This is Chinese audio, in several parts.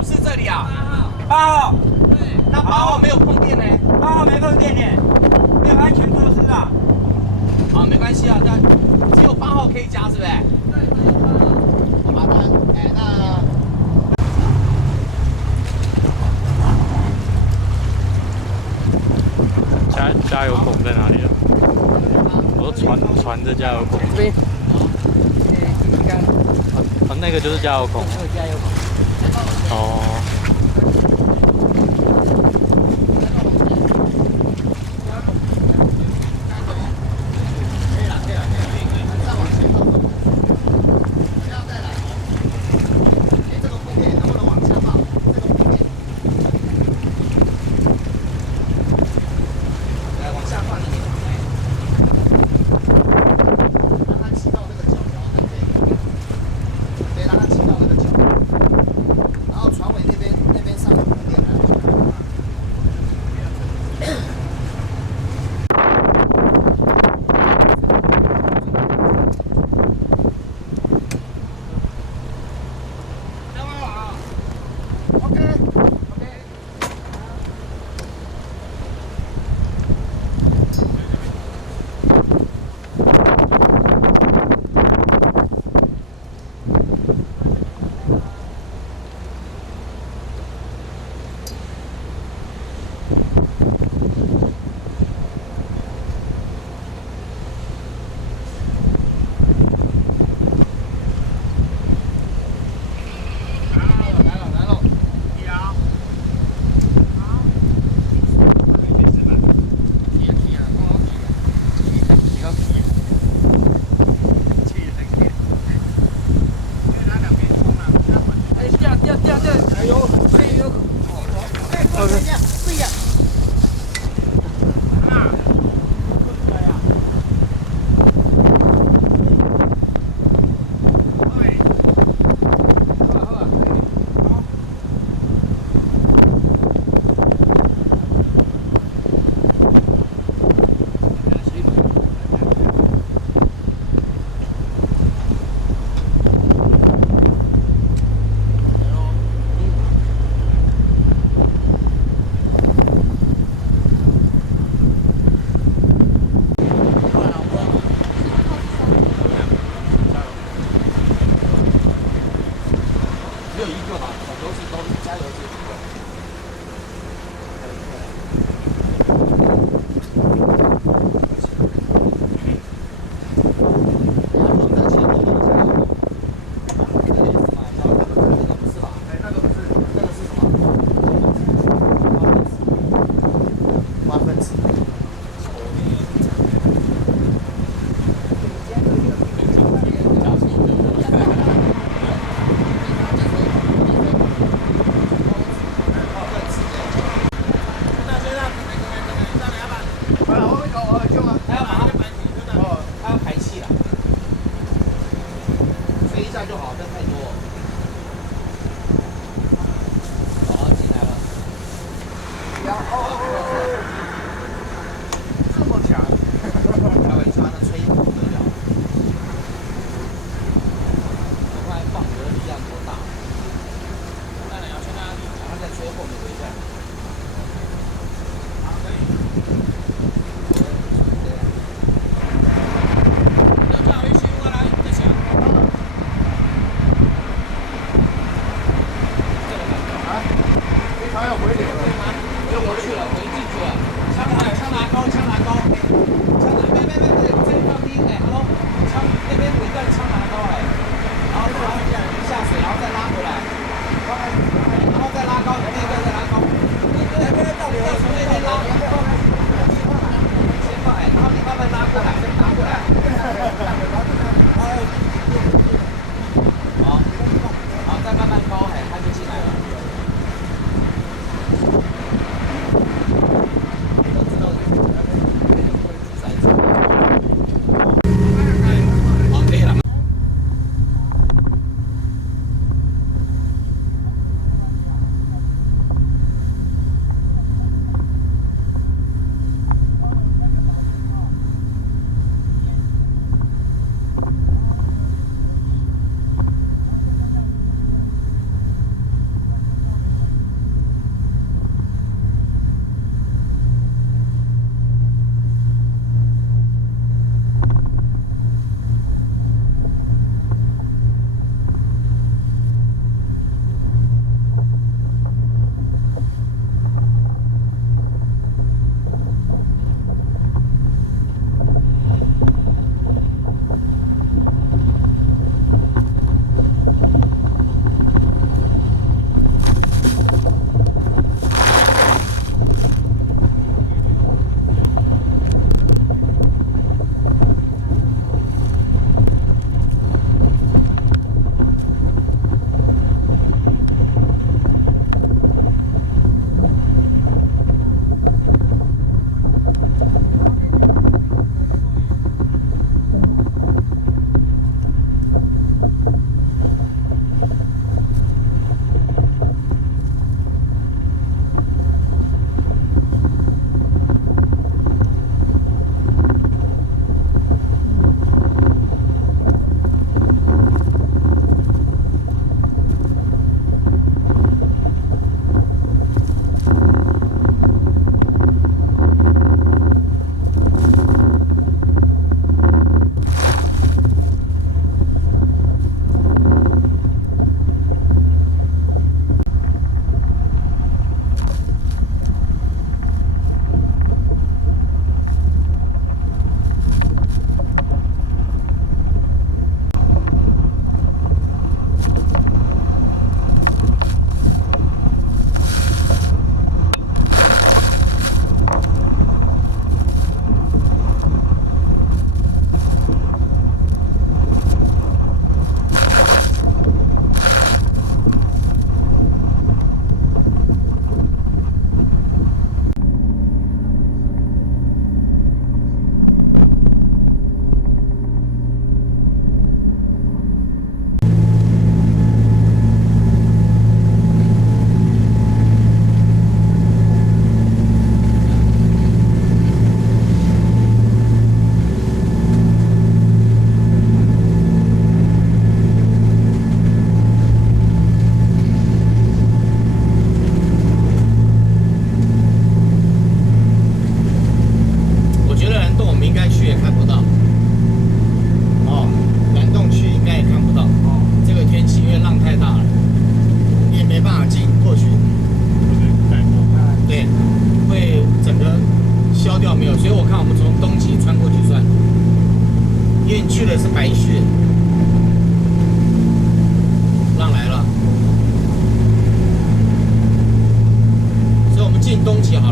不是这里啊。8号。对。那8号没有供电呢？8号没供电呢，没有安全措施啊。好，没关系啊，但只有8号可以加，是不是？对，只有8号。好吧，那加油孔在哪里啊？我说船的加油孔。这边。那个就是加油孔。那个加油孔。哦。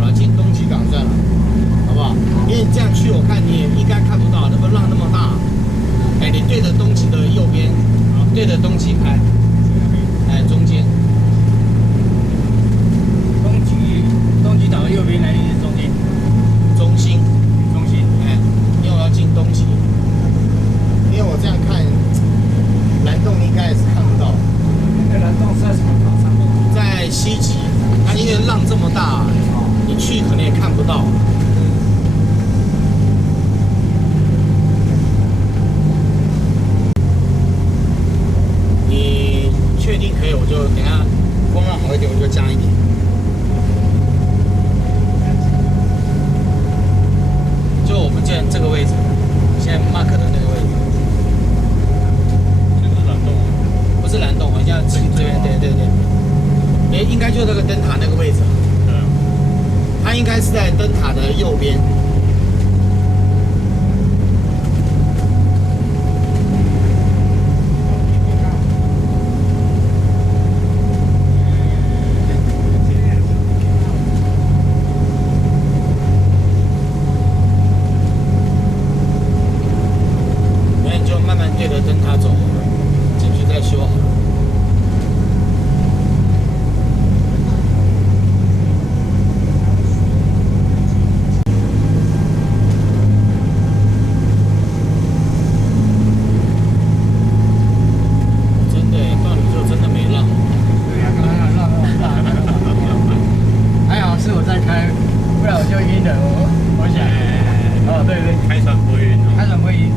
了，进东莒港算了，好不好？因为你这样去，我看你也应该看不到，那个浪那么大。哎，你对着东莒的右边，对着东莒开，哎，中间。东莒岛的右边，哪里是中间？中心，中心。哎，因为我要进东莒，因为我这样看，蓝洞应该也是看不到。那蓝洞是在什么岛上面？在西极，它因为浪这么大，你去可能也看不到。你确定可以，我就等下风浪好一点，我就加一点。就我们这个位置，现在 mark 的那个位置，就是蓝洞，不是蓝洞，好像这边，对，哎，应该就那个灯塔那个位置。对啊，它应该是在灯塔的右边。对着灯塔走，进去再修好了。真的，到你就真的没浪。对呀，刚刚浪很大。还好是我在开，不然我就晕了。我想，哦，对，开船不会晕哦。开船不会晕。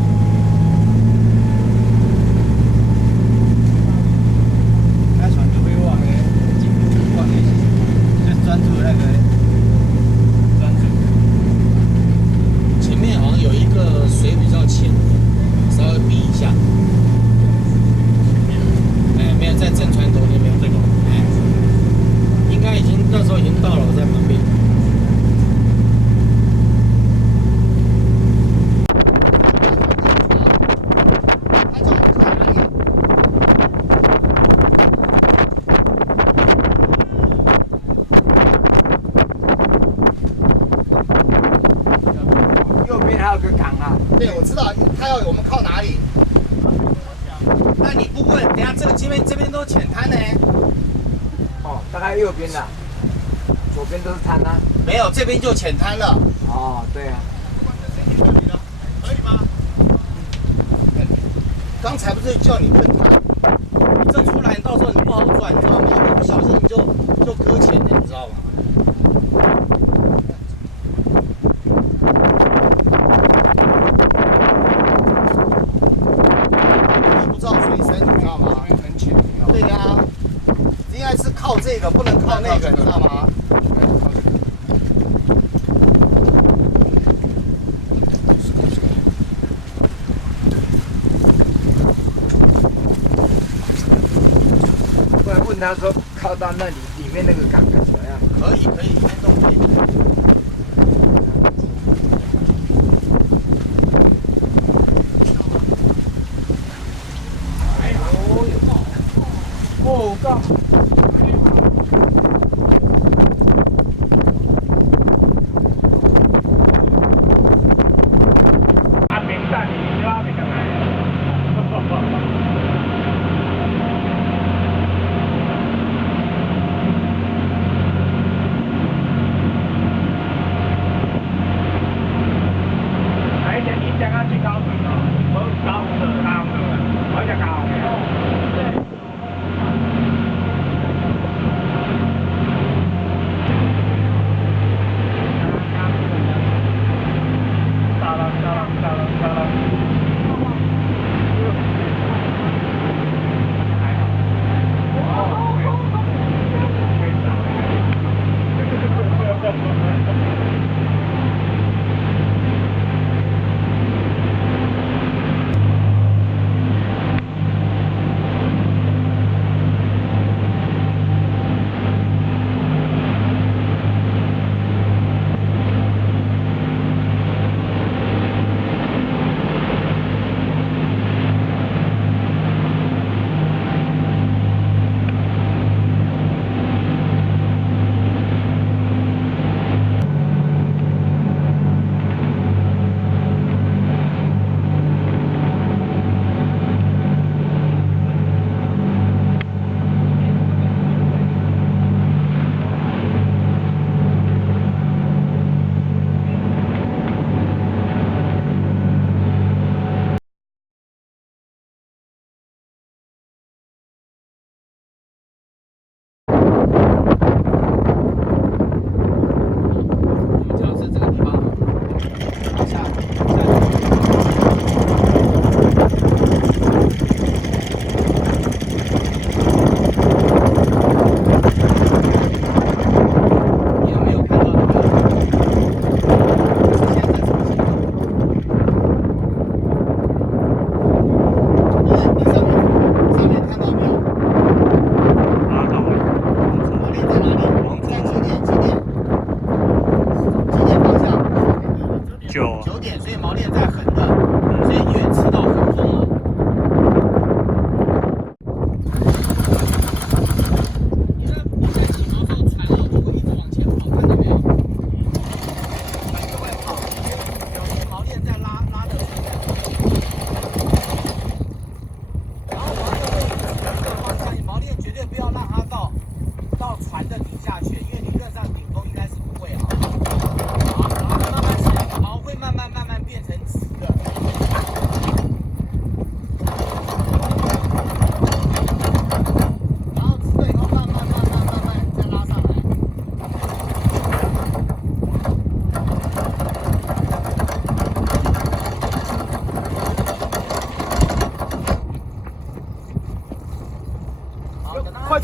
前面好像有一个水比较浅的，稍微避一下。哎，没有在正船头那边这个，哎，应该已经那时候已经到了，我在旁边。还有个港啊。对，我知道他要我们靠哪里。那你不问，等下这边都浅滩呢。哦，大概右边的，左边都是滩啊。没有，这边就浅滩了。哦，对啊。可以吗？刚才不是叫你问他，你这出来，到时候你不好转，你知道吗？一不小心你就搁浅了，你知道吗？对呀，应该是靠这个，不能靠那个，你知道吗？不然问他说靠到那里面那个港怎么样？可以，里面都可以。哦，杠。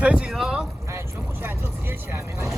可以起了。哎，全部起来就直接起来，没关系。